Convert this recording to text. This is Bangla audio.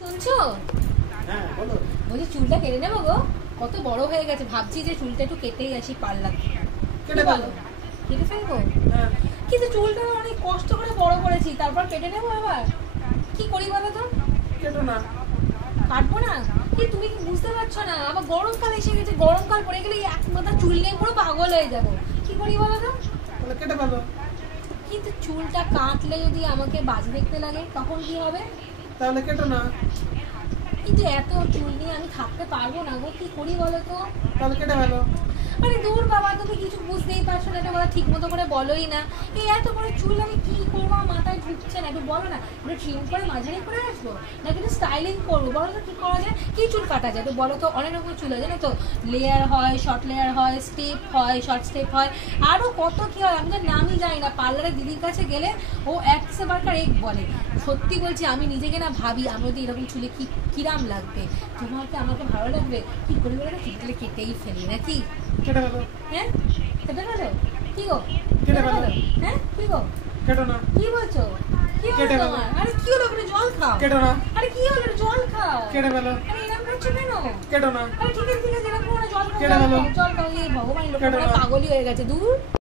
শুনছো? হ্যাঁ বলো। বলছি চুলটা কেটে নেবো গো, কত বড় হয়ে গেছে, ভাবছি যে চুলটা একটু কেটেই আসি পার্লার থেকে। কেটে ফেলো। কেটে ফেলবো? হ্যাঁ। কিন্তু চুলটা অনেক কষ্ট করে বড় করেছি, তারপর কেটে নেবো আবার? কি করি বলো তো? কেটো না। কাটবো না? কি তুমি কি বুঝতে পারছো না, আবার গরমকাল এসে গেছে, গরমকাল পড়ে গেলে এক মাথা চুল নিয়ে পুরো পাগল হয়ে যাবো। কি করি বলো তো? তাহলে কেটে ফেলো। কিন্তু চুলটা কাটলে যদি আমাকে বাজে দেখতে লাগে তখন কি হবে? তাহলে কেটো না। কিন্তু এত চুল নিয়ে আমি থাকতে পারবো না গো, কি করি বলো তো? তাহলে কেটে ফেলো। আরে দূর বাবা, তুমি কিছু বুঝতেই পারছো না, এটা কথা ঠিক মতো করে বলোই না। এই এত বড় চুল আমি কি করবো, আমার মাথায় ঢুকছে না, একটু বলো না। একটু ট্রিম করে মাঝারি করে আসবো, নাকি একটু স্টাইলিং করবো? বলো তো কি করা যায়, কি চুল কাটা যায় একটু বলো তো। অনেক রকম চুল হয় জানো তো, লেয়ার হয়, শর্ট লেয়ার হয়, স্টেপ হয়, শর্ট স্টেপ হয়, আরো কত কি হয়, আমি তো নামই জানি না। পার্লারের দিদির কাছে গেলে ও এক সে বারকার এক বলে। সত্যি বলছি, আমি নিজেকে না ভাবি আমি যদি এরকম চুলে কি কিরাম লাগবে। তোমাকে আমাকে ভালো লাগবে? কি করি বলে না, চুলগুলো কেটেই ফেলি নাকি? কেটে ফেলো। হ্যাঁ কেটে ফেলো? কি গো কেটে ফেলো। হ্যাঁ কি গো, কেটো না। কি বলছো? কি হলো কেটে ফেলো। তোমার? আরে কি হলো, একটু জল খাও। কেটো না। আরে কি হলো, একটু জল খাও। কেটে ফেলো। আরে এরকম করছো কেন? কেটো না। আরে ঠিক আছে এরকম করো না, জল খাও, কেটে ফেলো। জল খাও। এই ভগবান, লোকটা কেটে পুরো ফেলো। পাগলই হয়ে গেছে দূর।